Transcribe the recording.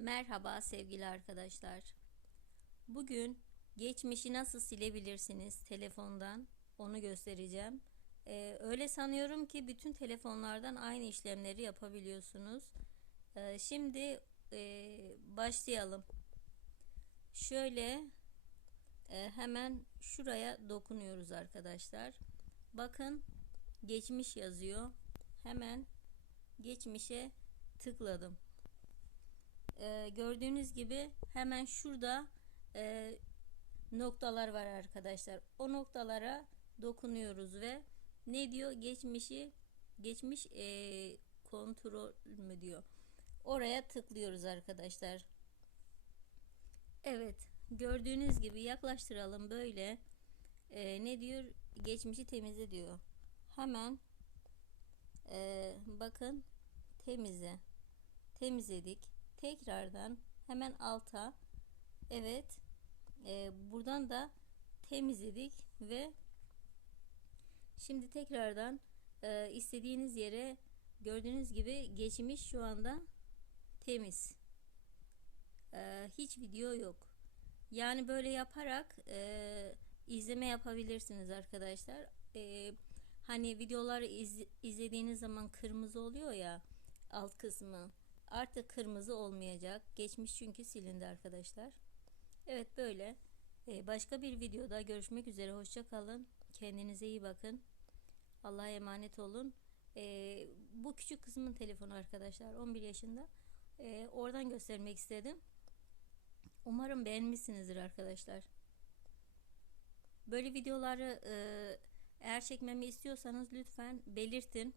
Merhaba sevgili arkadaşlar. Bugün geçmişi nasıl silebilirsiniz telefondan onu göstereceğim. Ee, öyle sanıyorum ki bütün telefonlardan aynı işlemleri yapabiliyorsunuz. Ee, şimdi e, başlayalım. Şöyle e, hemen şuraya dokunuyoruz arkadaşlar. Bakın geçmiş yazıyor. Hemen geçmişe tıkladım. Ee, gördüğünüz gibi hemen şurada e, noktalar var arkadaşlar. O noktalara dokunuyoruz ve ne diyor? Geçmişi geçmiş e, kontrol mü diyor. Oraya tıklıyoruz arkadaşlar. Evet gördüğünüz gibi yaklaştıralım böyle. E, ne diyor? Geçmişi temizle diyor. Hemen e, bakın temizle. Temizledik tekrardan hemen alta evet e, buradan da temizledik ve şimdi tekrardan e, istediğiniz yere gördüğünüz gibi geçmiş şu anda temiz. E, hiç video yok. Yani böyle yaparak e, izleme yapabilirsiniz arkadaşlar. E, hani videoları iz, izlediğiniz zaman kırmızı oluyor ya alt kısmı artık kırmızı olmayacak. Geçmiş çünkü silindi arkadaşlar. Evet böyle. Ee, başka bir videoda görüşmek üzere. Hoşça kalın. Kendinize iyi bakın. Allah'a emanet olun. Ee, bu küçük kızımın telefonu arkadaşlar. 11 yaşında. Ee, oradan göstermek istedim. Umarım beğenmişsinizdir arkadaşlar. Böyle videoları e, eğer çekmemi istiyorsanız lütfen belirtin.